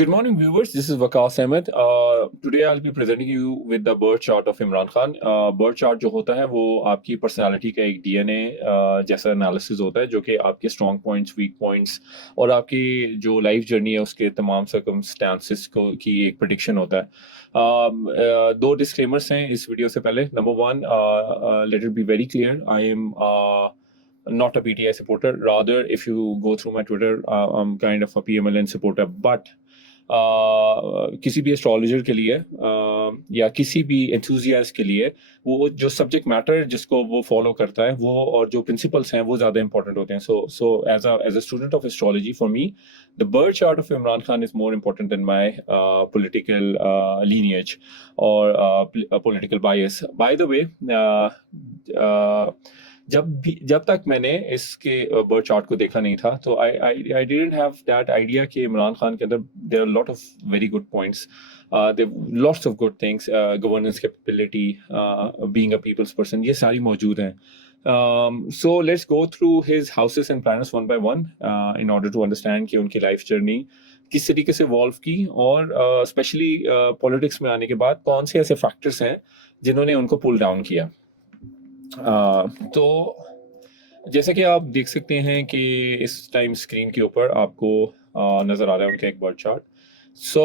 Good morning, viewers. This is Waqas Ahmed. Today I'll be presenting you with the birth chart of Imran Khan. Birth chart जो होता है वो आपकी पर्सनालिटी का एक डीएनए जैसा एनालिसिस होता है, जो कि आपके स्ट्रॉन्ग पॉइंट्स, वीक पॉइंट्स और आपकी जो लाइफ जर्नी है उसके तमाम सर्कमस्टांसिस को की एक प्रेडिक्शन होता है. दो डिस्क्लेमर्स हैं इस वीडियो से पहले. Number one, let it be very clear, I am not a PTI supporter. Rather, if you go through my Twitter, I'm kind of a PMLN supporter. But किसी भी एस्ट्रोलॉजर के लिए या किसी भी एंथुजियास्ट के लिए वो जो सब्जेक्ट मैटर जिसको वो फॉलो करता है वो और जो प्रिंसिपल्स हैं वो ज़्यादा इंपॉर्टेंट होते हैं. So as a student of astrology, for me the birth chart of Imran Khan is more important than my political lineage और political bias. By the way, जब तक मैंने इसके बर्थ चार्ट को देखा नहीं था तो I didn't have that idea कि इमरान खान के अंदर there are lot of very good points, there lots of good things, governance capability, being a people's person, ये सारी मौजूद हैं. So let's go through his houses and planets one by one in order to understand कि उनकी life journey किस तरीके से इवॉल्व की और स्पेशली पॉलिटिक्स में आने के बाद कौन से ऐसे फैक्टर्स हैं जिन्होंने उनको पुल डाउन किया. तो जैसे कि आप देख सकते हैं कि इस टाइम स्क्रीन के ऊपर आपको नज़र आ रहा है उनका एक बर्थ चार्ट. सो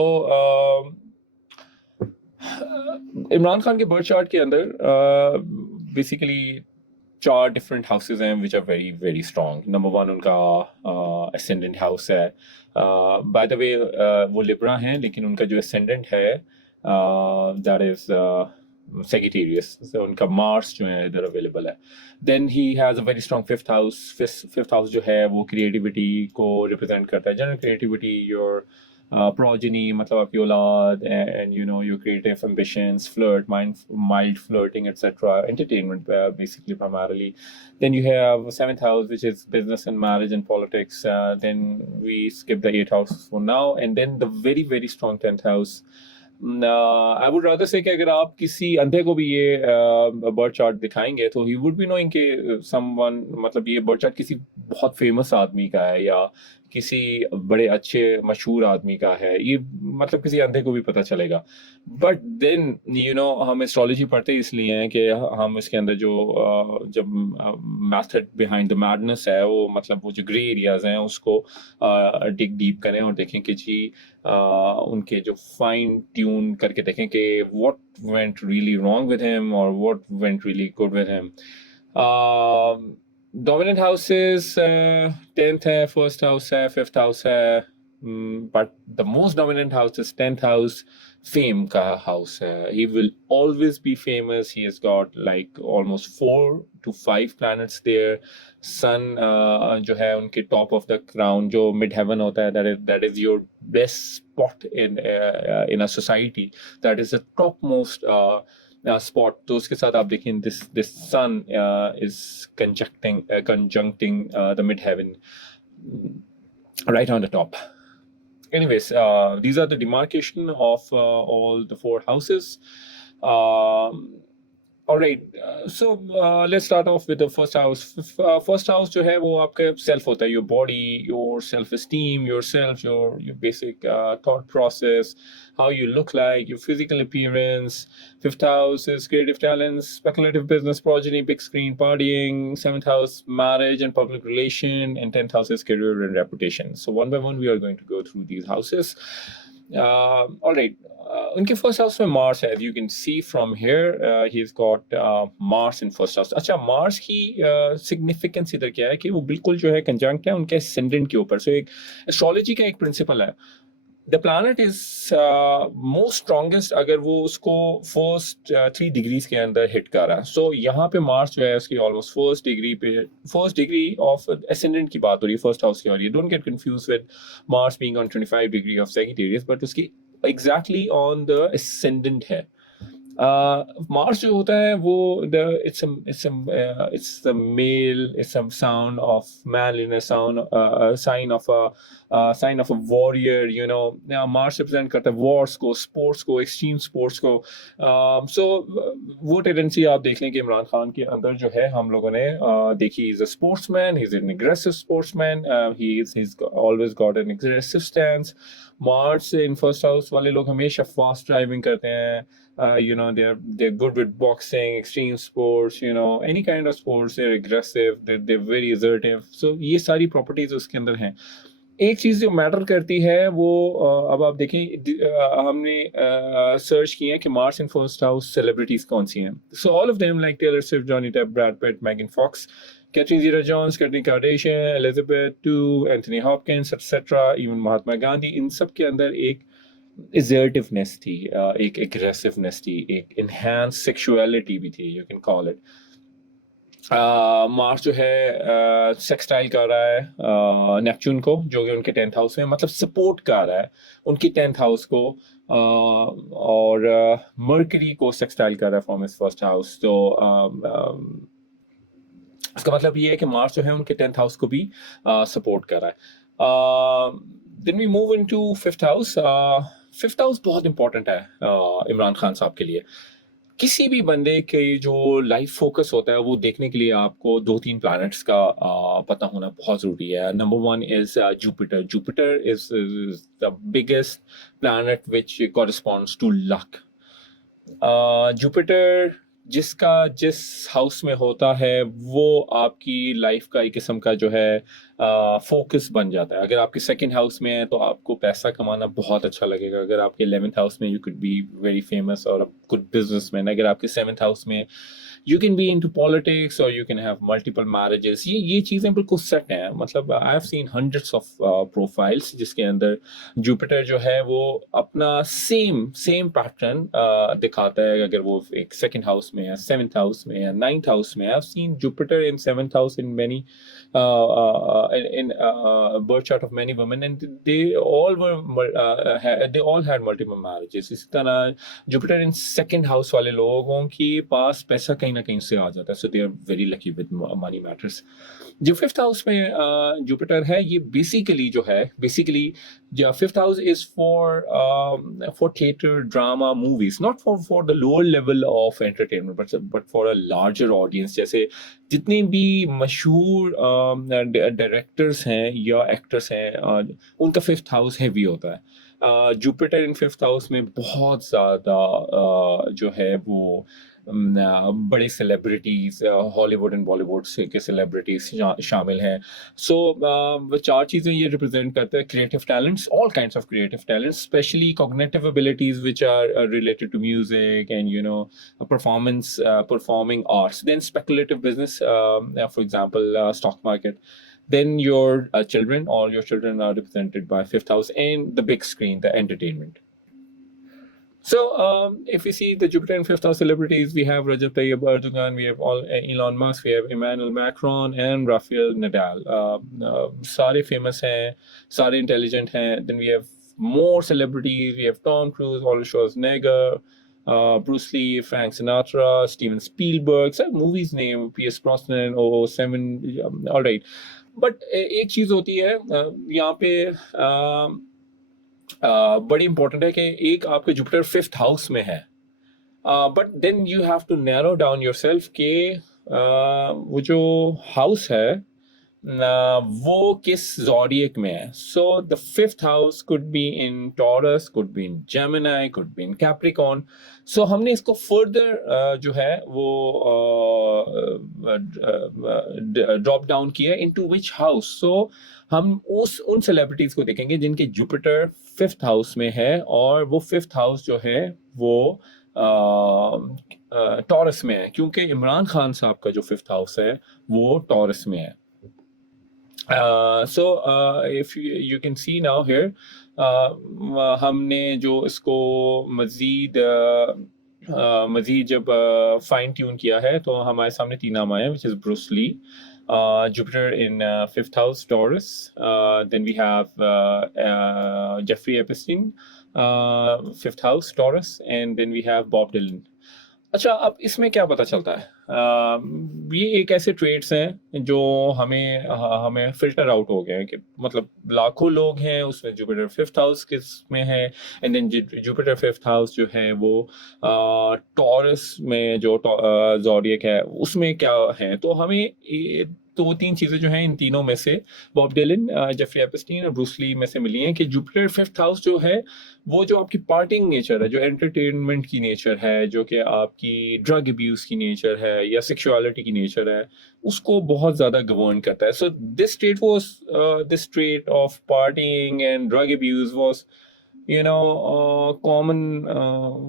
इमरान खान के बर्थ चार्ट के अंदर बेसिकली 4 डिफरेंट हाउसेज हैं which are very very strong. Number one उनका असेंडेंट हाउस है. बाय द वे वो लिब्रा हैं लेकिन उनका जो असेंडेंट है दैट इज Sagittarius. So उनका मार्स जो है इधर अवेलेबल है. Then he has a very strong fifth house. Fifth house जो है वो क्रिएटिविटी को रिप्रेजेंट करता है. जनरल क्रिएटिविटी, योर progeny, मतलब आपकी औलाद, and you know your creative ambitions, mild flirting, etc. Entertainment, basically primarily. Then you have seventh house, which is business and marriage and politics. Then we skip the 8th house for now, and then the very very strong 10th house. I would rather say कि अगर आप किसी अंधे को भी ये birth chart दिखाएंगे तो ही वुड बी नोइंग कि समवन, मतलब ये बर्थ चार्ट किसी बहुत फेमस आदमी का है या किसी बड़े अच्छे मशहूर आदमी का है. ये मतलब किसी अंधे को भी पता चलेगा. बट देन हम एस्ट्रोलॉजी पढ़ते इसलिए हैं कि हम इसके अंदर जब मेथड बिहाइंड द मैडनेस है वो, मतलब वो जो ग्रे एरियाज हैं उसको डिग डीप करें और देखें कि जी उनके जो फाइन ट्यून करके देखें कि what went really wrong with him और what went really good with him. Dominant houses 10th है, फर्स्ट हाउस है, फिफ्थ हाउस है, but the most dominant house is 10th house. Fame का हाउस है. he will always be famous. He has got like almost 4 to 5 planets there. sun जो है उनके top of the crown, जो mid heaven होता है, that is your best spot in a society. That is the topmost spot. तो उसके साथ आप देखें this sun is conjuncting the mid heaven right on the top. Anyways, these are the demarcation of all the 4 houses. All right, so let's start off with the first house. First house जो है वो आपका self होता है, your body, your self esteem, yourself, your basic thought process, how you look like, your physical appearance. Fifth house is creative talents, speculative business, progeny, big screen, partying. Seventh house, marriage and public relation, and 10th house is career and reputation. So one by one we are going to go through these houses. All right, उनके first house में मार्स है. You can C from here he is got Mars in first house. अच्छा, मार्स की सिग्निफिकेंस इधर क्या है कि वो बिल्कुल जो है कंजंक्ट है उनके एसेंडेंट के ऊपर. सो एक एस्ट्रोलॉजी का एक प्रिंसिपल है, the planet is most strongest अगर वो उसको फर्स्ट 3 डिग्रीज के अंदर हिट कर रहा है. सो यहाँ पे मार्स जो है उसकी almost first degree of ascendant की बात हो रही है, फर्स्ट हाउस की हो रही है. Don't get confuse with Mars being on 25 degree of Sagittarius, but उसकी एग्जैक्टली ऑन द एसेंडेंट है. मार्स जो होता है वो the it's the male, it's a sound of manliness, sound sign of a warrior, you know. Mars represent करता है वॉर्स को, स्पोर्ट्स को, एक्सट्रीम स्पोर्ट्स को। सो वो टेंडेंसी आप देख लें कि इमरान खान के अंदर जो है हम लोगों ने देखी। Is a sportsman, he is an aggressive sportsman, he always got an aggressive stance. Mars in first house वाले लोग हमेशा फास्ट ड्राइविंग करते हैं। You know, they're good with boxing, extreme sports, you know, any kind of sports. They're aggressive, they're very assertive. So ये सारी properties उसके अंदर हैं। एक चीज जो मैटर करती है वो अब आप देखें, हमने सर्च किया है कि Mars in first house celebrities कौन सी हैं। So all of them like Taylor Swift, Johnny Depp, Brad Pitt, Megan Fox, Catherine Zeta Jones, Courtney Kardashian, Elizabeth two, Anthony Hopkins etcetera, even Mahatma Gandhi. इन सब के अंदर एक assertiveness थी, एक aggressiveness थी, एक enhanced sexuality भी थी, you can call it. Mars जो है सेक्सटाइल कर रहा है नेपच्यून को, जो कि उनके 10th हाउस में, मतलब सपोर्ट कर रहा है उनकी 10th हाउस को, और मर्करी को सेक्सटाइल कर रहा है फ्रॉम हिज फर्स्ट हाउस। तो इसका मतलब ये है कि मार्स जो है उनके 10th हाउस को भी सपोर्ट कर रहा है। Then we move into 5th house. 5th house बहुत इंपॉर्टेंट है इमरान खान साहब के लिए। किसी भी बंदे के जो लाइफ फोकस होता है वो देखने के लिए आपको 2-3 प्लैनेट्स का पता होना बहुत ज़रूरी है। Number 1 is Jupiter. Jupiter is the biggest planet which corresponds to luck. Jupiter जिस हाउस में होता है वो आपकी लाइफ का एक किस्म का जो है फोकस बन जाता है। अगर आपके 2nd हाउस में है तो आपको पैसा कमाना बहुत अच्छा लगेगा। अगर आपके 11th हाउस में, you could be very famous और गुड बिजनेसमैन। अगर आपके 7th हाउस में, you can be into politics और you can have multiple marriages. ये चीज़ें बिल्कुल सेट हैं। मतलब I have seen hundreds of profiles जिसके अंदर जुपिटर जो है वो अपना सेम पैटर्न दिखाता है। अगर वो एक 2nd हाउस में है, 7th हाउस में है, 9th हाउस में है। आई have scene Jupiter in 7th house in many in birth chart of many women, and they all had multiple marriages. इसी तरह जुपिटर इन 2nd हाउस वाले लोगों के पास पैसा कहीं ना कहीं से आ जाता है, so they are very lucky with money matters. जो 5th हाउस में जुपिटर है, ये बेसिकली जो 5th house is for theatre, drama, movies, not for the lower level of entertainment but for a larger audience. जैसे जितने भी मशहूर डायरेक्टर्स हैं या एक्टर्स हैं, उनका 5th हाउस हैवी होता है। जुपिटर इन 5th हाउस में बहुत ज़्यादा जो है वो बड़े सेलिब्रिटीज, हॉलीवुड एंड बॉलीवुड से के सेलिब्रिटीज शामिल हैं। सो वो 4 चीज़ें ये रिप्रेजेंट करते हैं। Creative talents, all kinds of creative talents, specially cognitive abilities which are related to music and you know performing arts. Then speculative business, for example, stock market. Then your children, all your children are represented by 5th house and the big screen, the entertainment. So if we see the Jupiter and 5th house celebrities, we have Recep Tayyip Erdogan, we have Elon Musk, we have Emmanuel Macron and Rafael Nadal. सारे famous हैं, सारे intelligent हैं. Then we have more celebrities. We have Tom Cruise, Arnold Schwarzenegger, Bruce Lee, Frank Sinatra, Steven Spielberg. सब movies name, Pierce Brosnan, 007. All right. But एक चीज़ होती है यहाँ पे बड़ी इंपॉर्टेंट है कि एक आपके जुपिटर 5th हाउस में है, but then you have to narrow down yourself के वो जो हाउस है वो किस ज़ोडिएक में है। So the 5th house could be in Taurus, could be in Gemini, could be in Capricorn. So हमने इसको फर्दर जो है वो ड्रॉप डाउन किया इनटू विच हाउस। सो हम उन सेलिब्रिटीज को देखेंगे जिनके जुपिटर 5th हाउस में है और वो 5th हाउस जो है वो टॉरस में है, क्योंकि इमरान खान साहब का जो 5th हाउस है वो टॉरस में है। So if you can see now here, हमने जो इसको मज़ीद जब फाइन ट्यून किया है तो हमारे सामने 3 नाम आए हैं, which is Bruce Lee, Jupiter in 5th house Taurus, then we have Jeffrey Epstein, 5th house Taurus, and then we have Bob Dylan. अच्छा, अब इसमें क्या पता चलता है? ये एक ऐसे ट्रेड्स हैं जो हमें फिल्टर आउट हो गए हैं कि मतलब लाखों लोग हैं उसमें, जुपिटर फिफ्थ हाउस किस में है, and then Jupiter fifth house जो है वो टॉरस में जो ज़ोडिएक है उसमें क्या है। तो हमें ये दो तीन चीज़ें जो हैं इन तीनों में से, बॉब डिलन, जेफरी एपस्टीन और ब्रूस ली में से मिली हैं कि जुपिटर फिफ्थ हाउस जो है वो जो आपकी पार्टिंग नेचर है, जो एंटरटेनमेंट की नेचर है, जो कि आपकी ड्रग अब्यूज़ की नेचर है या सेक्सुअलिटी की नेचर है, उसको बहुत ज़्यादा गवर्न करता है। So this trait of partying and drug abuse was common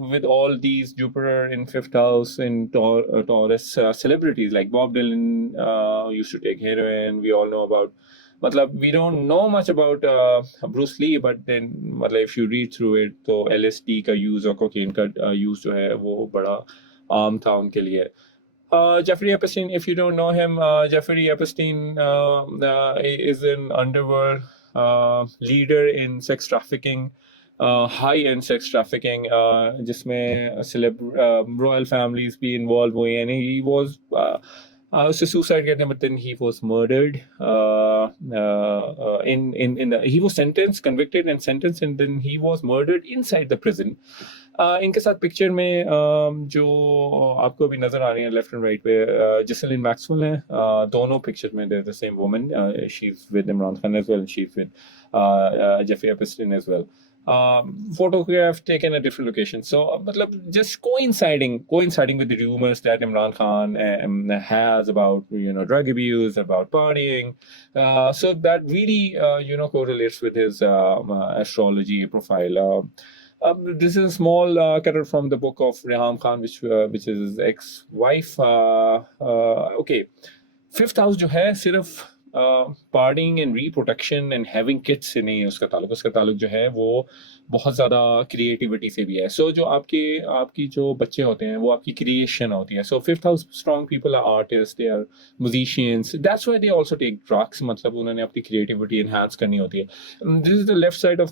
with all these Jupiter in fifth house in Taurus celebrities like Bob Dylan used to take heroin. We all know about, मतलब we don't know much about Bruce Lee, but then मतलब if you read through it तो LSD का use और cocaine का use जो है वो बड़ा आम था उनके लिए। Jeffrey Epstein, if you don't know him, Jeffrey Epstein is an underworld leader in sex trafficking, high-end sex trafficking, जिसमें royal families भी involved हुए हैं, and he was उससे suicide करने, but then he was murdered. He was sentenced, convicted, and sentenced, and then he was murdered inside the prison. इनके साथ पिक्चर में जो आपको अभी नजर आ रही है लेफ्ट एंड राइट पे, जिसलिन मैक्सवेल है, दोनों पिक्चर में they're the same woman. She's with Imran Khan as well, and she's with Jeffrey Epstein as well. Photograph taken at different locations. So, matlab, just coinciding with the rumors that Imran Khan has about drug abuse, about partying. So that really correlates with his astrology profile. This is a small cutter from the book of Reham Khan, which is his ex-wife. Okay, fifth house जो है सिर्फ partying and reproduction and having kids से नहीं है उसका ताल्लुक जो है वो बहुत ज़्यादा क्रिएटिविटी से भी है। सो जो आपकी जो बच्चे होते हैं वो आपकी क्रिएशन होती है। So fifth house strong people are artist, they are musicians, that's why they also take drugs, मतलब उन्होंने अपनी क्रिएटिविटी एनहांस करनी होती है। This is the left side of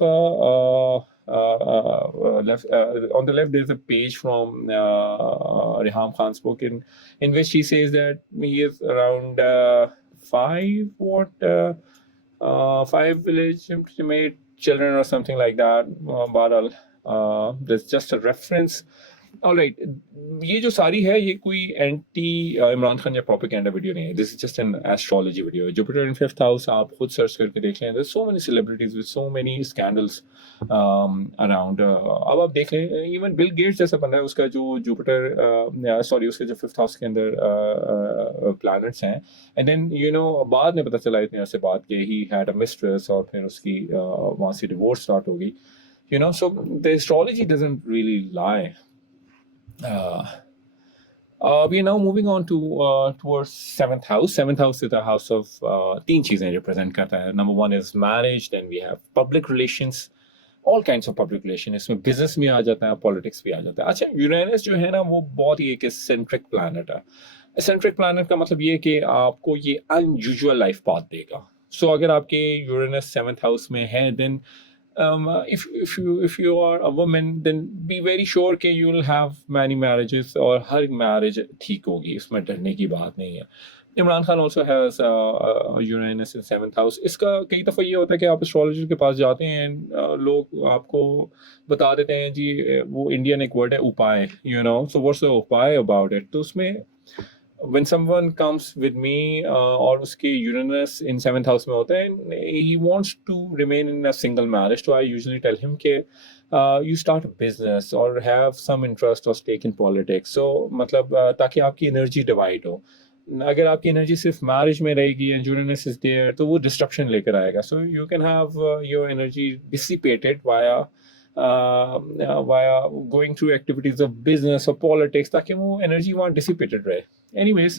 on the left there's a page from Reham Khan's book in which he says that he is around five illegitimate children or something like that. There's just a reference. Alright, ये जो सारी है ये कोई एंटी इमरान खान या propaganda video नहीं है। This is just an astrology video. Jupiter in fifth house आप खुद सर्च करके देख लें, there so many celebrities with so many scandals around. अब आप देख लें, इवन बिल गेट्स जैसा बंदा है, उसका जो जुपिटर उसके जो फिफ्थ हाउस के अंदर प्लैनेट्स हैं, एंड देन बाद में पता चला इतने अरसे बाद कि ही हैड अ मिस्ट्रेस और फिर उसकी वहाँ से डिवोर्स स्टार्ट होगी। So the astrology doesn't really lie. We are now moving on to towards seventh house. Seventh house is the house of तीन चीजें represent करता है. Number one is marriage, then we have public relations, all kinds of public relations. इसमें business भी आ जाता है, politics भी आ जाता है. अच्छा, यूरेनस जो है ना वो बहुत ही एक eccentric planet है. Eccentric planet का मतलब ये कि आपको ये unusual life path देगा. So अगर आपके यूरेनस seventh house में है, then if you are a woman, then be very sure कि you will have many marriages और हर marriage ठीक होगी, इसमें डरने की बात नहीं है. Imran Khan also has Uranus in seventh house. इसका कई दफ़ा ये होता है कि आप एस्ट्रोलॉजर के पास जाते हैं, लोग आपको बता देते हैं जी वो इंडियन एक वर्ड है उपाय, so what's the उपाय about it. तो उसमें when someone comes with me और उसके Uranus in seventh house में होता है, he wants to remain in a single marriage, so I usually tell him कि you start a business or have some interest or stake in politics. So मतलब ताकि आपकी energy divide हो. अगर आपकी एनर्जी सिर्फ मैरिज में रहेगी एंड Uranus is there तो वो डिस्ट्रप्शन लेकर आएगा. So you can have your energy dissipated via going through activities of business or politics ताकि वो एनर्जी वहाँ dissipated रहे. Anyways,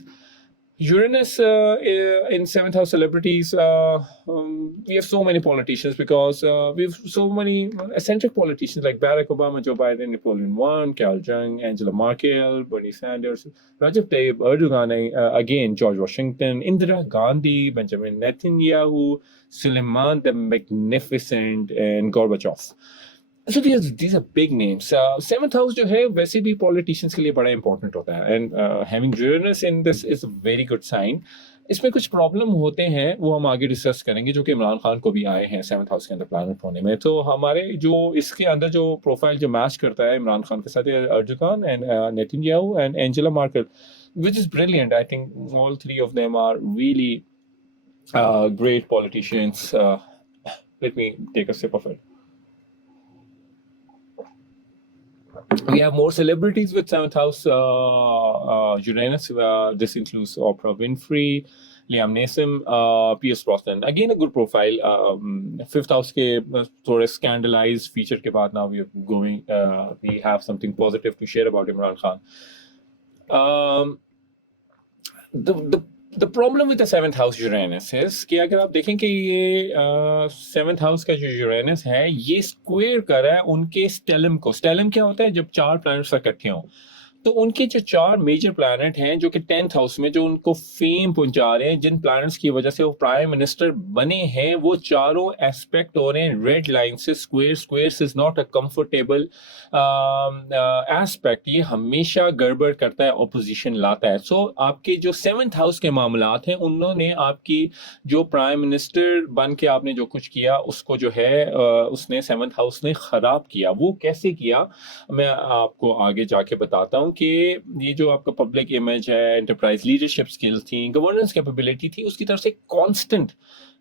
Uranus in seventh house celebrities, we have so many politicians because we have so many eccentric politicians like Barack Obama, Joe Biden, Napoleon I, Carl Jung, Angela Merkel, Bernie Sanders, Recep Tayyip Erdogan, again George Washington, Indira Gandhi, Benjamin Netanyahu, Suleiman the Magnificent, and Gorbachev. So these are big names. Seventh house जो है वैसे भी politicians के लिए बड़ा important होता है, and having Uranus in this is a very good sign. इसमें कुछ प्रॉब्लम होते हैं, वो हम आगे डिस्कस करेंगे, जो कि इमरान खान को भी आए हैं सेवंथ हाउस के अंदर प्लानट होने में. तो हमारे जो इसके अंदर जो प्रोफाइल जो मैच करता है इमरान खान के साथ, Erdogan and Netanyahu and Angela Merkel, which is brilliant. I think all three of them are really great politicians. Let me take a sip of it. We have more celebrities with seventh house Uranus. This includes Oprah Winfrey, Liam Neeson, Pierce Brosnan. Again, a good profile. Fifth house के थोड़े scandalized feature के बाद now we have something positive to share about Imran Khan. The problem with the seventh house Uranus is कि अगर आप देखें कि ये सेवन्थ हाउस का जो यूरेनस है ये स्क्वेयर कर रहा है उनके स्टेलम को. स्टेलम क्या होता है? जब चार प्लैनेट्स इकट्ठे हों. तो उनके जो चार मेजर प्लैनेट हैं जो कि 10th हाउस में जो उनको फेम पहुंचा रहे हैं, जिन प्लैनेट्स की वजह से वो प्राइम मिनिस्टर बने हैं, वो चारों एस्पेक्ट हो रहे हैं रेड लाइन से. Square is not a comfortable aspect. ये हमेशा गड़बड़ करता है, ऑपोजिशन लाता है. सो आपके जो 7th हाउस के मामलात हैं, उन्होंने आपकी जो प्राइम मिनिस्टर बन के आपने जो कुछ किया उसको जो है उसने 7th हाउस ने खराब किया. वो कैसे किया मैं आपको आगे जाके बताता हूँ. कि ये जो आपका पब्लिक इमेज है, एंटरप्राइज लीडरशिप स्किल्स थी, गवर्नेंस कैपेबिलिटी थी, उसकी तरफ से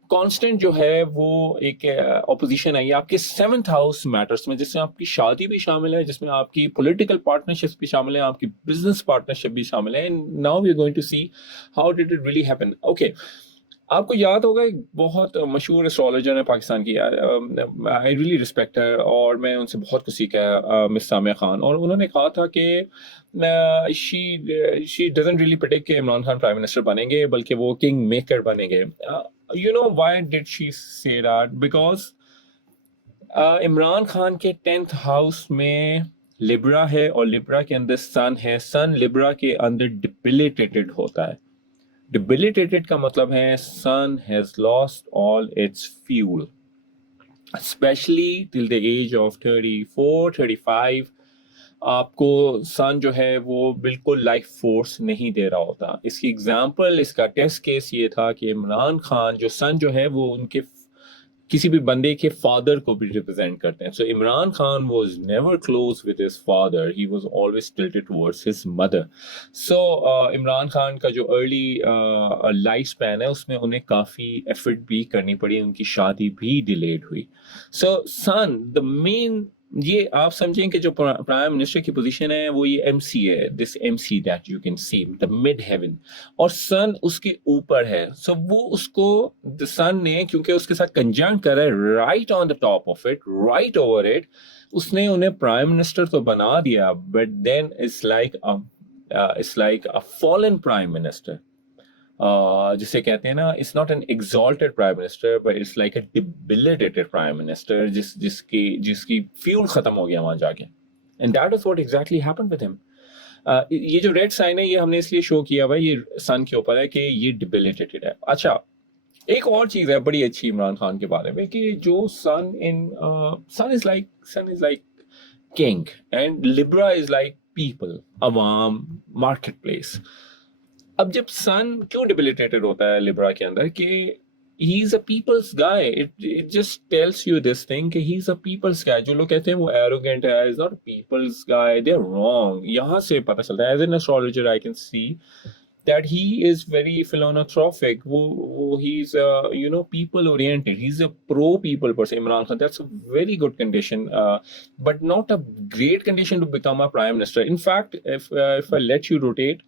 कांस्टेंट जो है वो एक ऑपोजिशन आई आपके 7th हाउस मैटर्स में, जिसमें आपकी शादी भी शामिल है, जिसमें आपकी पॉलिटिकल पार्टनरशिप्स भी शामिल है, आपकी बिजनेस पार्टनरशिप भी शामिल है. And now we are going to see how did it really happen. Okay, आपको याद होगा एक बहुत मशहूर एस्ट्रोलॉजर है पाकिस्तान की, आई रियली रिस्पेक्ट है और मैं उनसे बहुत कुछ सीखा है, मिस सामिया खान. और उन्होंने कहा था कि शी डजंट रियली प्रेडिक्ट कि इमरान खान प्राइम मिनिस्टर बनेंगे, बल्कि वो किंग मेकर बनेंगे. You know why did she say that? Because Imran Khan के 10th हाउस में लिब्रा है और लिब्रा के अंदर सन है. सन लिब्रा के अंदर डिबिलिटेटेड होता है. Debilitated का मतलब है sun has lost all its fuel, especially till the age of 34, 35. आपको सन जो है वो बिल्कुल लाइफ फोर्स नहीं दे रहा होता. इसकी एग्जांपल, इसका टेस्ट केस ये था कि इमरान खान जो सन जो है वो उनके किसी भी बंदे के फादर को भी रिप्रेजेंट करते हैं. So Imran Khan was never close with his father, he was always tilted towards his mother. So Imran Khan का जो अर्ली लाइफ स्पैन है उसमें उन्हें काफ़ी एफर्ट भी करनी पड़ी, उनकी शादी भी डिलेड हुई. सो सन द मेन, ये आप समझें कि जो प्राइम मिनिस्टर की पोजीशन है वो ये एमसी है, this MC that you can see the mid heaven, और सन उसके ऊपर है. सो वो उसको द सन ने क्योंकि उसके साथ कंजंक्ट कर रहा है right on the top of it, right over it, उसने उन्हें प्राइम मिनिस्टर तो बना दिया, but then it's like a fallen prime minister. जिसे कहते हैं ना, it's not an exalted prime minister but it's like a debilitated prime minister, जिसकी फ्यूल खत्म हो गया वहां जाके. And that is what exactly happened with him. ये जो रेड साइन है ये हमने इसलिए शो किया हुआ है, ये सन के ऊपर है कि ये डिबिलिटेटेड है. अच्छा, एक और चीज है बड़ी अच्छी इमरान खान के बारे में कि जो sun is like king and Libra is like people, अवाम, मार्केट प्लेस. अब जब सन क्यों डिबिलिटेटेड होता है लिब्रा के अंदर कि he is a people's guy, it just tells you this thing कि ही इज अ पीपल्स गाय. जो लोग कहते हैं वो एरोगेंट है, is not a people's guy, they are wrong. यहाँ से पता चलता है as an astrologer I can see that he is very philanthropic. He is people oriented. He's a pro people person. Imran Khan, that's a very good condition, but not a great condition to become a prime minister. In fact, if I let you rotate,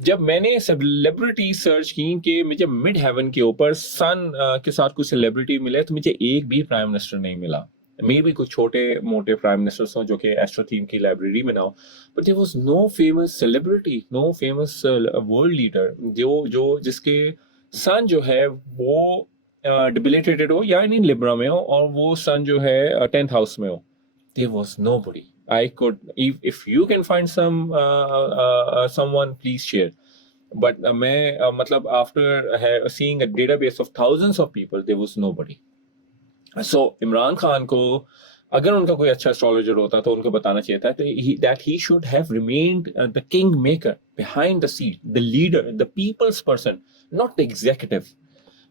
जब मैंने celebrity search की कि मुझे mid haven के ऊपर सन के साथ कुछ सेलिब्रिटी मिले, तो मुझे एक भी प्राइम मिनिस्टर नहीं मिला. मे भी कुछ छोटे मोटे प्राइम मिनिस्टर्स हों जो कि एस्ट्रो थीम की लाइब्रेरी में ना हो, but there was no famous celebrity, no famous world leader जो जिसके सन जो है वो डिबिलिटेटेड हो या इन लिब्रा में हो और वो सन जो है 10th हाउस में हो. There was nobody. I could, if you can find someone, please share. But मैं मतलब after seeing a database of thousands of people, there was nobody. So Imran खान को अगर उनका कोई अच्छा एस्ट्रोलॉजर होता तो उनको बताना चाहिए था that he should have remained the king maker behind the seat, the leader, the people's person, not the executive.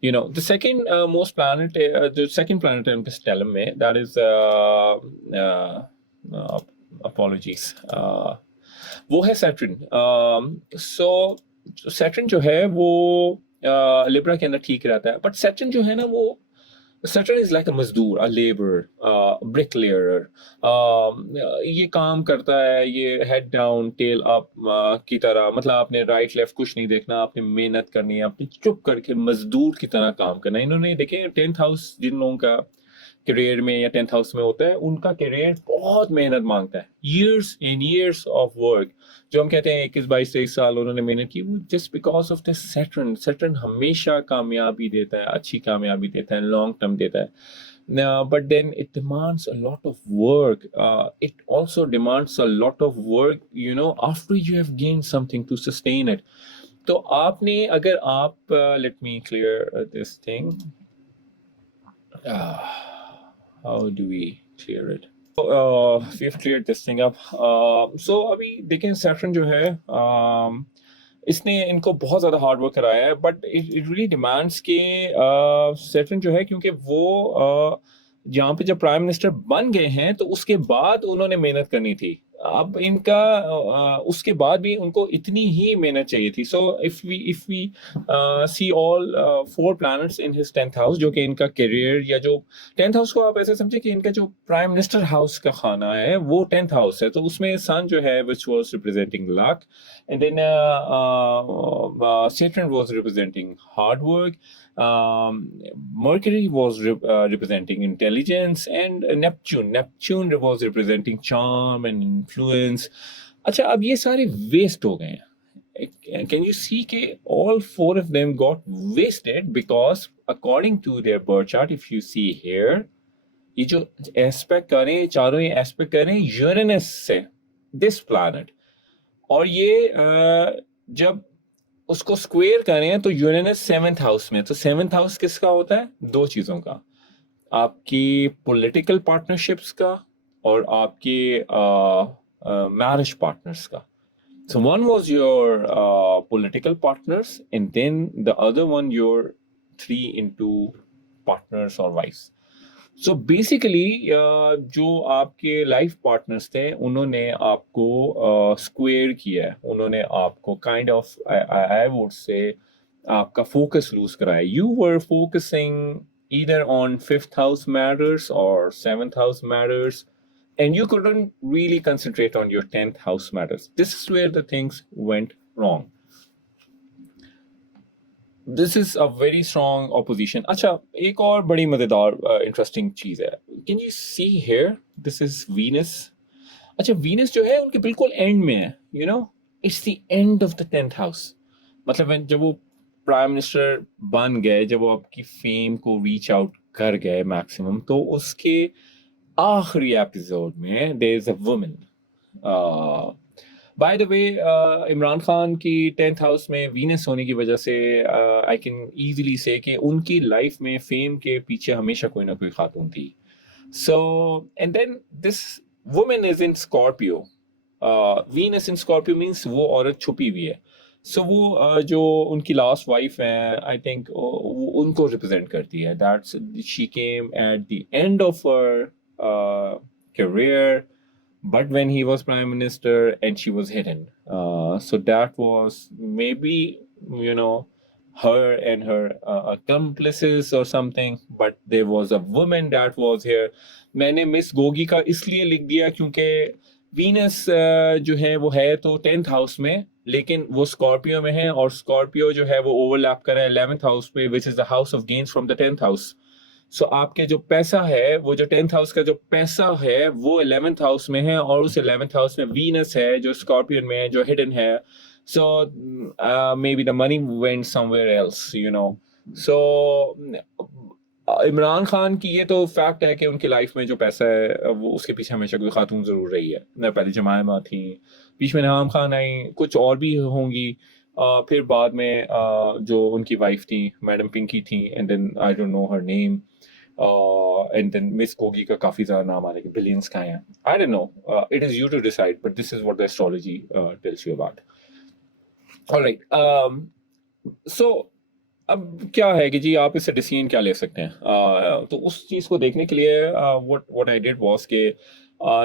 You know, the second most planet, the second planet in this stellium में, that is uh, uh, apologies, वो है Saturn. So Saturn जो है वो लिब्रा के अंदर ठीक रहता है, बट Saturn जो है ना वो Saturn is like a मजदूर, a laborer, bricklayer. ये काम करता है, ये हेड डाउन टेल अप की तरह, मतलब आपने राइट लेफ्ट कुछ नहीं देखना, आपने मेहनत करनी है, आपने चुप करके मजदूर की तरह काम करना है. इन्होंने देखे 10th हाउस जिन लोगों का करियर में या 10th हाउस में होता है, उनका करियर बहुत मेहनत मांगता है, years and years of work. जो हम कहते हैं 21-22-23 साल उन्होंने मेहनत की, वो just because of the Saturn. Saturn हमेशा कामयाबी देता है, अच्छी कामयाबी देता है, लॉन्ग टर्म देता है. But then it demands a lot of work. It also demands a lot of work, you know, after you have gained something to sustain it. तो आपने अगर आप let me clear this thing. How do we clear it? We have cleared this thing up. So अभी देखें सैटर्न जो है इसने इनको बहुत ज़्यादा हार्ड वर्क कराया है, बट इट रियली डिमांड्स के सैटर्न जो है, क्योंकि वो जहाँ पे जब प्राइम मिनिस्टर बन गए हैं तो उसके बाद उन्होंने मेहनत करनी थी. अब इनका उसके बाद भी उनको इतनी ही मेहनत चाहिए थी. So if we see all 4 planets in his 10th house, जो कि इनका करियर, या जो 10th हाउस को आप ऐसे समझे कि इनका जो प्राइम मिनिस्टर हाउस का खाना है वो 10th हाउस है. तो उसमें सन जो है which was representing luck, and then Saturn was representing hard work, Mercury was representing intelligence, and Neptune was representing charm and influence. अच्छा, अब ये सारे वेस्ट हो गए हैं. Can you see कि all 4 of them got wasted because according to their birth chart, if you see here, ये जो एस्पेक्ट करें, चारों ये एस्पेक्ट करें यूरेनस से, दिस प्लैनेट, और ये जब उसको स्क्वेयर करें तो यूरेनस 7th हाउस में. तो 7th हाउस किसका होता है? 2 चीज़ों का, आपकी पॉलिटिकल पार्टनरशिप्स का और आपके मैरिज पार्टनर्स का. So one was your political partners, and then the other one your 3 into partners or wives. So basically जो आपके लाइफ पार्टनर्स थे उन्होंने आपको स्क्वेयर किया है, उन्होंने आपको kind of I would say आपका फोकस लूज कराया. You were focusing either on 5th house matters or 7th house matters, and you couldn't really concentrate on your 10th house matters. This is where the things went wrong. This is a very strong opposition. अच्छा, एक और बड़ी मजेदार इंटरेस्टिंग चीज है. Can you see here, this is Venus. अच्छा, वीनस जो है उनके बिल्कुल एंड में है, you know, it's the end of the 10th house. मतलब जब वो प्राइम मिनिस्टर बन गए, जब वो आपकी फेम को रीच आउट कर गए मैक्सिमम, तो उसके आखिरी एपिसोड में there is a woman. By the way, Imran Khan की 10th हाउस में वीनस होने की वजह से आई कैन ईजिली से कि उनकी लाइफ में फेम के पीछे हमेशा कोई ना कोई खातून थी. So and then this woman is in Scorpio. Venus in Scorpio means वो औरत छुपी हुई है. सो वो जो उनकी लास्ट वाइफ है, आई थिंक उनको रिप्रेजेंट करती है. That's she came at the end of her career, but when he was prime minister and she was hidden, so that was maybe, you know, her and her accomplices or something, but there was a woman that was here. मैंने मिस गोगी का इसलिए लिख दिया क्योंकि वीनस जो है वो है तो 10th हाउस में, लेकिन वो स्कॉर्पियो में है, और स्कॉर्पियो जो है वो ओवरलैप कर रहा है 11th हाउस पे, which is the house of gains from the 10th house. So आपके जो पैसा है, वो जो 10th हाउस का जो पैसा है वो 11th हाउस में है, और उस 11th हाउस में वीनस है जो स्कॉर्पियन में है, जो हिडन है. So may be the money went somewhere else, you know. So Imran Khan की ये तो फैक्ट है कि उनकी लाइफ में जो पैसा है वो उसके पीछे हमेशा कोई खातून ज़रूर रही है. पहले जमायमा थी, बीच में नाम खान आई, कुछ और भी होंगी, फिर बाद में जो उनकी वाइफ थी मैडम पिंकी थी, and then I don't know her name. And then miss Gogi का काफी ज्यादा नाम आने के बिलियंस का है. I don't know, it is you to decide, but this is what the astrology tells you about. Alright. So अब क्या है कि जी आप इससे डिसीजन क्या ले सकते हैं. तो उस चीज़ को देखने के लिए व्हाट आई डिड वाज कि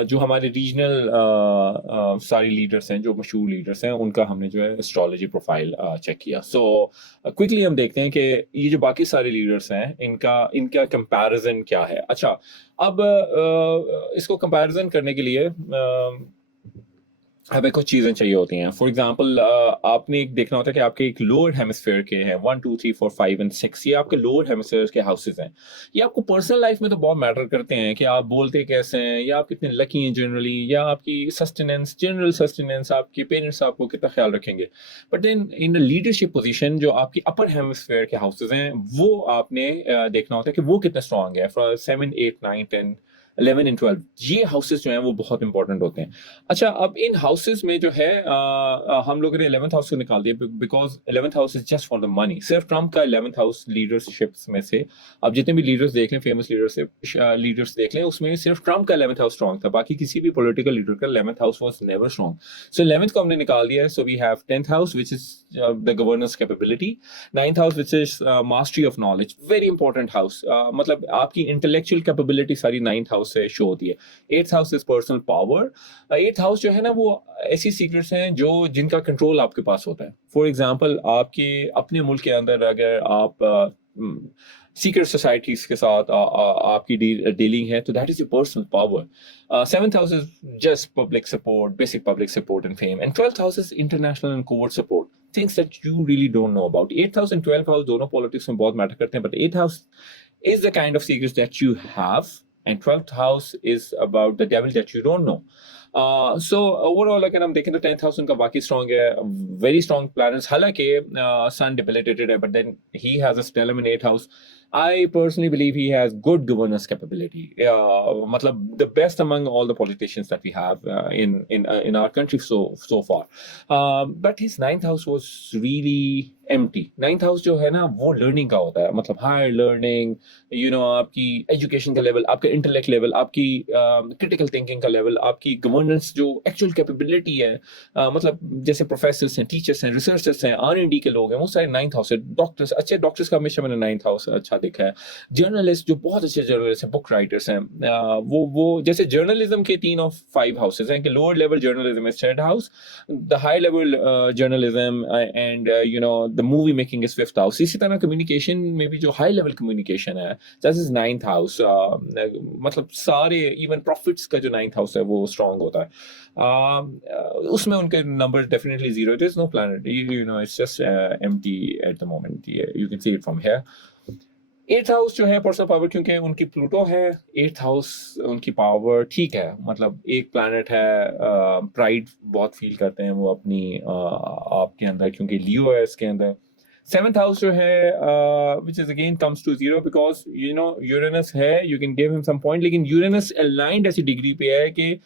जो हमारे रीजनल सारे लीडर्स हैं, जो मशहूर लीडर्स हैं, उनका हमने जो है एस्ट्रोलॉजी प्रोफाइल चेक किया. सो क्विकली हम देखते हैं कि ये जो बाकी सारे लीडर्स हैं, इनका इनका कंपैरिजन क्या है. अच्छा, अब इसको कंपैरिजन करने के लिए हमें कुछ चीज़ें चाहिए होती हैं. फॉर एग्जांपल, आपने एक देखना होता है कि आपके एक लोअर हेमिस्फेयर के हैं 1 2 3 4 5 एंड 6, ये आपके लोअर हेमिस्फेयर के हाउसेज हैं. ये आपको पर्सनल लाइफ में तो बहुत मैटर करते हैं कि आप बोलते कैसे हैं, या आप कितने लकी हैं जनरली, या आपकी सस्टेनेंस, जनरल सस्टेनेंस, आपके पेरेंट्स आपको कितना ख्याल रखेंगे. But then in leadership position जो आपकी अपर हेमिस्फेयर के हाउसेज हैं, वो आपने देखना होता है कि वो कितने स्ट्रांग है. फॉर 7 8 9 10 11 एंड 12, ये हाउसेस जो हैं वो बहुत इंपॉर्टेंट होते हैं. अच्छा, अब इन हाउसेस में जो है हम लोगों ने 11th हाउस को निकाल दिया, because 11th house is just for the money. सिर्फ ट्रम्प का 11th हाउस लीडरशिप्स में से अब जितने भी लीडर्स देख लें, फेमस लीडर्स देख लें, उसमें सिर्फ ट्रम्प का 11th हाउस स्ट्रॉन्ग था. बाकी किसी भी पॉलिटिकल लीडर का 11th house was never strong. So 11th को हमने निकाल दिया है. So we have 10th house which is the governance capability, 9th house which is mastery of knowledge, very important house. मतलब आपकी इंटेलेक्चुअल कैपेबिलिटी सारी 9th house से शो होती है. 8th house is personal power. 8th house जो है ना, वो ऐसी सीक्रेट्स हैं जो जिनका कंट्रोल आपके पास होता है. फॉर एग्जांपल, आपके अपने मुल्क के अंदर अगर आप सीक्रेट सोसाइटीज के साथ आपकी डीलिंग है, तो that is your personal power. 7th house is just public support, basic public support and fame. And 12th house is international and covert support, things that you really don't know about. 8th house and 12th house दोनों पॉलिटिक्स में बहुत मैटर करते हैं, but 8th house is the kind of secrets that you have, and 12th house is about the devil that you don't know. So overall अगर हम देखें तो 10th house उनका बाकी strong है, very strong planets. हालांकि sun debilitated है, but then he has a stellium in 8th house. I personally believe he has good governance capability. मतलब the best among all the politicians that we have in our country so far. But his 9th house was really empty. 9th house जो है ना, वो लर्निंग का होता है. मतलब higher learning, आपकी एजुकेशन का लेवल, आपका इंटेलेक्ट लेवल, आपकी क्रिटिकल थिंकिंग का लेवल, आपकी गवर्नेंस जो एक्चुअल कैपेबिलिटी है. मतलब जैसे प्रोफेसर्स हैं, टीचर्स हैं, रिसर्चर्स हैं, R&D के लोग हैं, वो सारे 9th हाउस है. डॉक्टर्स, अच्छे डॉक्टर्स का हमेशा मैंने 9th हाउस अच्छा देखा है. जर्नलिस्ट, जो बहुत अच्छे जर्नलिस्ट हैं, बुक राइटर्स हैं, वो जैसे जर्नलिज्म के 3 of 5 हाउसेज हैं कि lower level journalism is 3rd house, the high level journalism and the movie making is 5th house. इसी तरह कम्युनिकेशन में भी जो हाई लेवल कम्युनिकेशन है, that is 9th house. मतलब सारे इवन प्रॉफिट्स का जो 9th हाउस है वो स्ट्रांग होता है. उसमें उनके number definitely zero. It is no planet, it's just empty at the moment. You can see it from here. 8th house जो है पर्सनल पावर, क्योंकि उनकी प्लूटो है. 8th हाउस उनकी पावर ठीक है, मतलब एक प्लैनेट है. प्राइड बहुत फील करते हैं वो अपनी आपके अंदर, क्योंकि लियो है इसके अंदर. 7th हाउस जो है which is again comes to zero, because Uranus है. You can give him some point, लेकिन यूरेनस अलाइंड ऐसी डिग्री पे है कि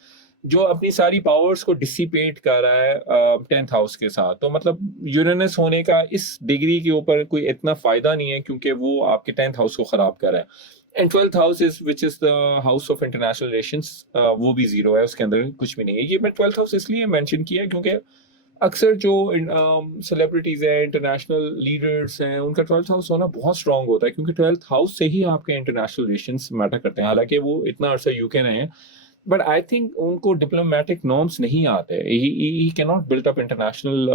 जो अपनी सारी पावर्स को डिसिपेट कर रहा है 10th हाउस के साथ. तो मतलब यूरेनस होने का इस डिग्री के ऊपर कोई इतना फायदा नहीं है, क्योंकि वो आपके 10th हाउस को खराब कर रहा है. And 12th house is which is the house of international relations, वो भी जीरो है, उसके अंदर कुछ भी नहीं है. ये मैं 12th हाउस इसलिए मेंशन किया क्योंकि अक्सर जो सेलिब्रिटीज हैं, इंटरनेशनल लीडर्स हैं, उनका 12th हाउस होना बहुत स्ट्रांग होता है, क्योंकि 12th हाउस से ही आपके इंटरनेशनल रिलेशंस मैटर करते हैं. हालांकि वो इतना अर्सा यूके रहे हैं, बट आई थिंक उनको डिप्लोमेटिक नॉर्म्स नहीं आते. He can not build up international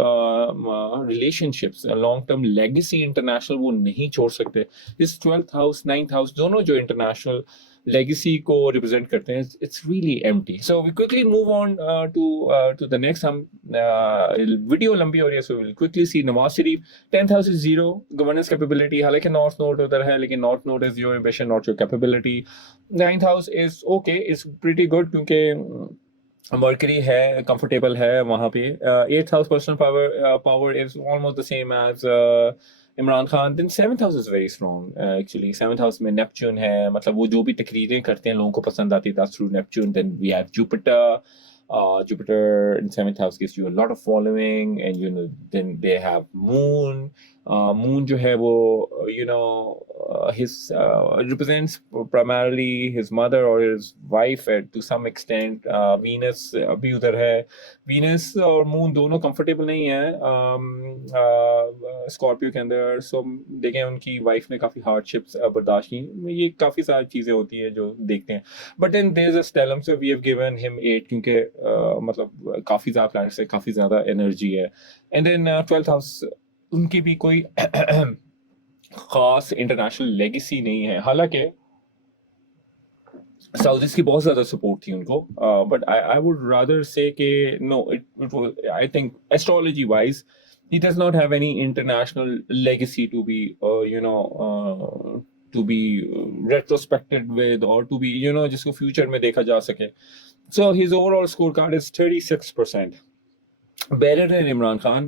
relationships, long term legacy international वो नहीं छोड़ सकते. इस 12th हाउस 9th हाउस दोनों जो इंटरनेशनल लेगेसी को रिप्रेजेंट करते हैं, it's really empty. So we quickly move on to the next. हम वीडियो लंबी हो रही है, so will quickly see Nawaz Sharif. 10th house is zero, governance capability. हालांकि नॉर्थ नोड उधर है, लेकिन north node is your ambition, not your capability. 9th house is okay, is pretty good, क्योंकि मर्करी है, कंफर्टेबल है वहाँ पे. 8th house personal power is almost the same as Imran Khan. Then 7th house is very strong actually. 7th house में Neptune है, मतलब वो जो भी तकरीरें करते हैं लोगों को पसंद आती है, that's through Neptune. Then we have Jupiter. Jupiter in 7th house gives you a lot of following, and then they have Moon. Moon जो है वो his represents primarily his mother or his wife to some extent. Venus अभी उधर है. Venus और मून दोनों कंफर्टेबल नहीं है स्कॉर्पियो के अंदर. सो देखें उनकी वाइफ ने काफ़ी हार्डशिप्स बर्दाश्त की. ये काफ़ी सारी चीज़ें होती हैं जो देखते हैं. But then there is a stellium, so we have given him 8 क्योंकि मतलब काफ़ी ज़्यादा प्लैनेट्स है, काफ़ी ज़्यादा एनर्जी है. एंड देन 12th हाउस उनकी भी कोई खास इंटरनेशनल लेगेसी नहीं है. हालांकि साउदीज की बहुत ज़्यादा सपोर्ट थी उनको. But I would rather say कि no it I think astrology wise he does not have any international legacy to be to be retrospected with or to be जिसको फ्यूचर में देखा जा सके. So his overall scorecard is 36%. Better than Imran Khan,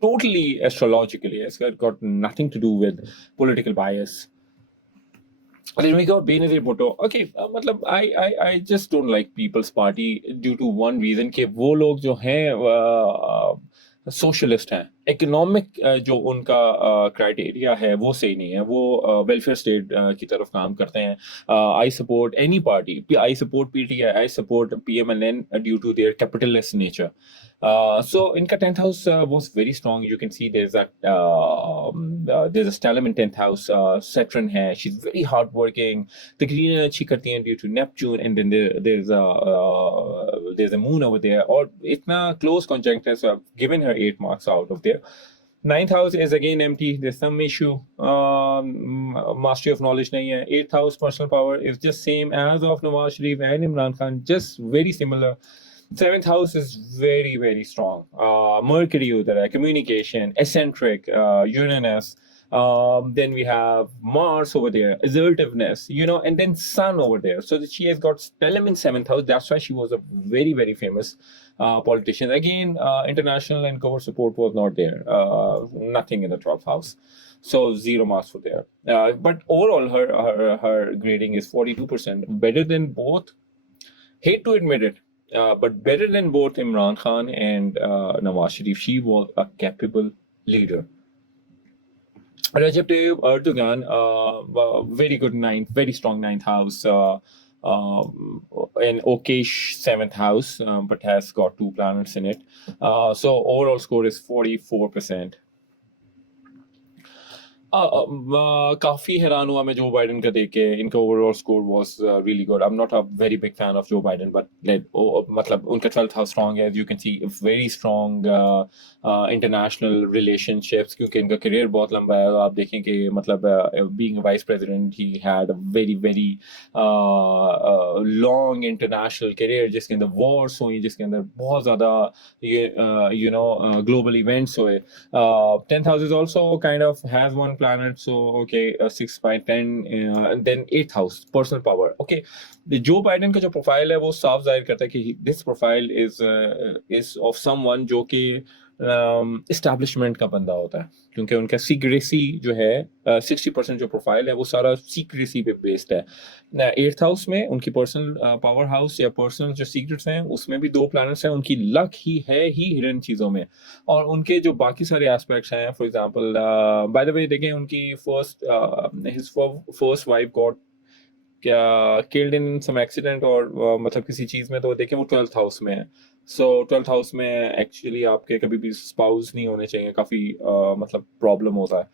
totally astrologically. It's got nothing to do with political bias. Then we got Benazir Bhutto. Okay, मतलब I just don't like People's Party due to one reason कि वो लोग जो हैं सोशलिस्ट हैं. इकोनॉमिक जो उनका क्राइटेरिया है वो सही नहीं है. वो वेलफेयर स्टेट की तरफ काम करते हैं. I support any party. I support PTI. I support PMLN due to their capitalist nature. So इनका 10th house was very strong. You can see there's a stellium in 10th house. Saturn है. She's very hardworking. तकरीरें अच्छी करती हैं due to Neptune, and then there's a moon over there. और इतना close conjunct है, so I've given her 8 marks out of there. 9th house is again empty. There's some issue. Mastery of knowledge नहीं है. 8th house personal power is just same as of Nawaz Sharif and Imran Khan. Just very similar. 7th house is very, very strong. Mercury udhar hai, communication, eccentric, Uranus. Then we have Mars over there, assertiveness, and then Sun over there. So she has got stellium in 7th house. That's why she was a very, very famous politician. Again, international and cover support was not there. Nothing in the 12th house. So 0 marks for there. But overall, her grading is 42%. Better than both. Hate to admit it. But better than both Imran Khan and Nawaz Sharif. She was a capable leader. Recep Tayyip Erdogan, very good very strong 9th house, an okayish 7th house, but has got 2 planets in it. So overall score is 44%. काफ़ी हैरान हुआ मैं जो बाइडन का देख के. इनका overall score was really good. I am not a very big fan of जो बाइडन, बट मतलब उनका 12th हाउस स्ट्रॉन्ग है. You can C very strong international relationships, क्योंकि इनका करियर बहुत लंबा है. आप देखें कि मतलब being a vice president he had a very very long international career, जिसके अंदर वॉर्स हुई, जिसके अंदर बहुत ज़्यादा ग्लोबल इवेंट्स हुए. 10th house is also kind of has one planet, so okay, 6 by 10, and then 8th house personal power. Okay, Joe Biden का जो प्रोफाइल है वो साफ जाहिर करता है कि this profile is of someone जो कि इस्टेब्लिशमेंट का बंदा होता है, क्योंकि उनका सीक्रेसी जो है 60% जो प्रोफाइल है वो सारा सीक्रेसी पे बेस्ड है. 8th हाउस में उनकी पर्सनल पावर हाउस या पर्सनल जो सीक्रेट्स हैं उसमें भी 2 प्लैनेट्स हैं. उनकी लक ही है ही हिडन चीज़ों में, और उनके जो बाकी सारे एस्पेक्ट्स हैं, फॉर एग्जांपल बाय द वे देखें उनकी फर्स्ट वाइफ गॉट क्या किल्ड इन सम एक्सीडेंट और मतलब किसी चीज़ में, तो देखें वो 12th हाउस में है. सो 12th हाउस में एक्चुअली आपके कभी भी स्पाउस नहीं होने चाहिए. काफ़ी मतलब प्रॉब्लम होता है.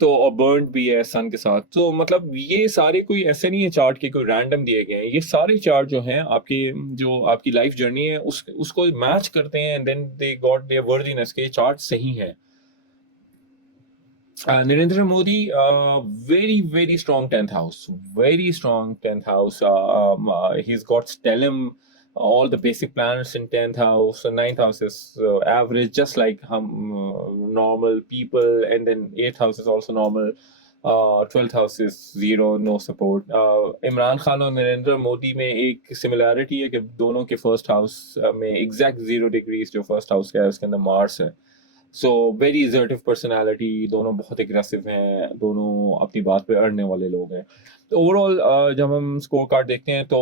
तो और बर्न भी है सन के साथ. तो मतलब ये सारे कोई ऐसे नहीं है चार्ट के कोई रैंडम दिए गए हैं. ये सारे चार्ट जो हैं आपकी लाइफ जर्नी है उसको मैच करते हैं, and then they got their worthiness के चार्ट सही है. Narendra Modi, very, very strong 10th house. Very strong 10th house. He's got stellium, all the basic planets in 10th house. So 9th house is average, just like normal people. And then 8th house is also normal. 12th house is 0, no support. Imran खान और नरेंद्र मोदी में एक सिमिलैरिटी है कि दोनों के first house में एग्जैक्ट 0 डिग्रीज जो first house का है उसके अंदर मार्स है. So very assertive personality. दोनों बहुत एग्रेसिव हैं, दोनों अपनी बात पे अड़ने वाले लोग हैं. तो ओवरऑल जब हम स्कोर कार्ड देखते हैं तो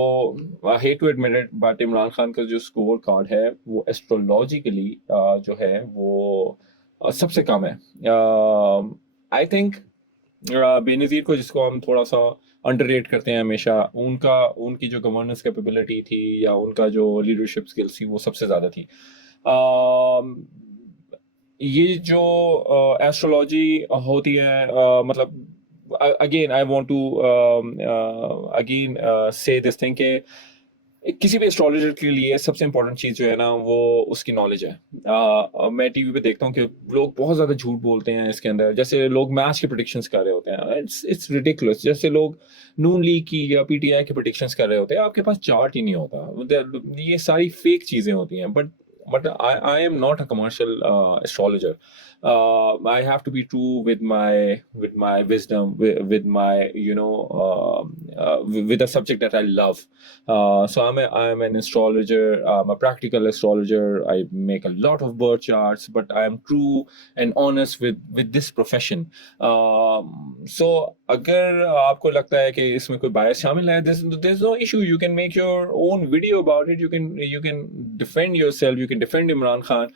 I hate to admit it, but Imran Khan का जो स्कोर कार्ड है वो एस्ट्रोलॉजिकली जो है वो सबसे कम है। आई थिंक बेनज़ीर को, जिसको हम थोड़ा सा अंडररेट करते हैं हमेशा, उनकी जो गवर्नेंस कैपेबिलिटी थी या उनका जो लीडरशिप स्किल्स थी वो सबसे ज़्यादा थी। ये जो एस्ट्रोलॉजी होती है, मतलब again I want to again say this thing के किसी भी एस्ट्रोलॉजर के लिए सबसे इंपॉर्टेंट चीज़ जो है ना वो उसकी नॉलेज है। मैं टीवी पे देखता हूँ कि लोग बहुत ज़्यादा झूठ बोलते हैं इसके अंदर, जैसे लोग मैच की प्रिडिक्शंस कर रहे होते हैं। It's ridiculous. जैसे लोग नून लीग की या पीटीआई की प्रिडिक्शंस कर रहे होते हैं, आपके पास चार्ट ही नहीं होता। ये सारी फेक चीज़ें होती हैं। But I am not a commercial astrologer. I have to be true with my wisdom, with my with a subject that I love. So I'm an astrologer. I'm a practical astrologer. I make a lot of birth charts, but I am true and honest with this profession. So अगर आपको लगता है कि इसमें कोई bias शामिल है, there's no issue. You can make your own video about it. You can defend yourself. You can defend Imran Khan.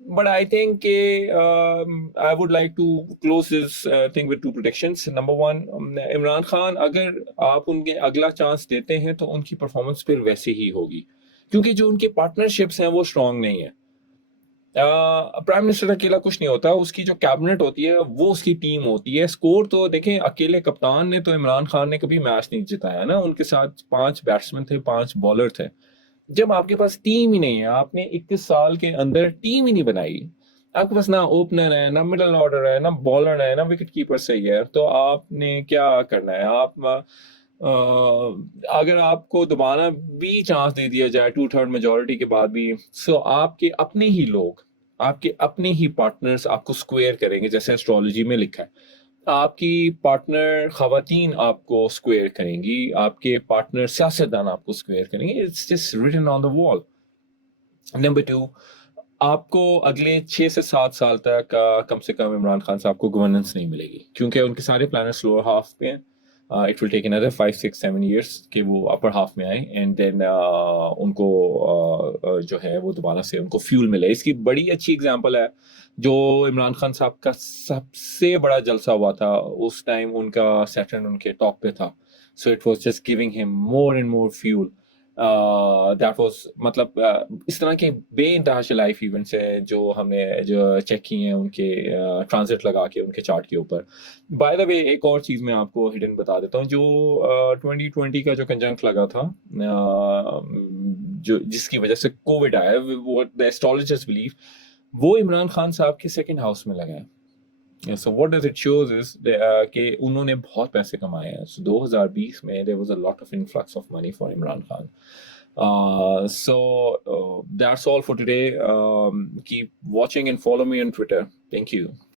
But I think I would like to close this thing with two predictions. Number one, Imran खान अगर आप उनके अगला चांस देते हैं तो उनकी परफॉर्मेंस फिर वैसी ही होगी, क्योंकि जो उनके पार्टनरशिप्स हैं वो स्ट्रांग नहीं है। प्राइम मिनिस्टर अकेला कुछ नहीं होता, उसकी जो कैबिनेट होती है वो उसकी टीम होती है। स्कोर तो देखें, अकेले कप्तान ने तो इमरान खान ने कभी मैच नहीं जिताया ना, उनके साथ 5 बैट्समैन थे, 5 बॉलर थे। जब आपके पास टीम ही नहीं है, आपने 21 साल के अंदर टीम ही नहीं बनाई, आपके पास ना ओपनर है, ना मिडल ऑर्डर है, ना बॉलर है, ना विकेट कीपर सही है, तो आपने क्या करना है? अगर आपको दोबारा भी चांस दे दिया जाए 2/3 मेजोरिटी के बाद भी, सो आपके अपने ही लोग, आपके अपने ही पार्टनर्स आपको स्क्वेयर करेंगे, जैसे एस्ट्रोलॉजी में लिखा है। आपकी पार्टनर खवातीन आपको स्क्वेयर करेंगी, आपके पार्टनर सियासतदान आपको स्क्वेयर करेंगे। It's just written on the wall. Number 2, आपको अगले 6 से 7 साल तक कम से कम इमरान खान साहब को गवर्नेंस नहीं मिलेगी, क्योंकि उनके सारे प्लैनेट्स लोअर हाफ पे हैं। इट विल टेक अनदर 5 6 7 years कि वो अपर हाफ में आए, एंड देन उनको जो है वो दोबारा से उनको फ्यूल मिले। इसकी बड़ी अच्छी एग्जांपल है जो इमरान खान साहब का सबसे बड़ा जलसा हुआ था, उस टाइम उनका सैटर्न उनके टॉप पे था, so it was just giving him more and more fuel. That was मतलब इस तरह के बेइंतहा लाइफ इवेंट्स है जो हमने जो चेक किए हैं उनके ट्रांजिट लगा के उनके चार्ट के ऊपर। बाय द वे, एक और चीज़ मैं आपको हिडन बता देता हूँ, जो 2020 का जो कंजंक्ट लगा था, जो जिसकी वजह से कोविड आया, वो द एस्ट्रोलॉजर्स बिलीव वो इमरान खान साहब के सेकंड हाउस में लगा है। So what does it shows is कि उन्होंने बहुत पैसे कमाए हैं। So 2020 में there was a lot of influx of money for Imran Khan. So that's all for today. Keep watching and follow me on Twitter. Thank you.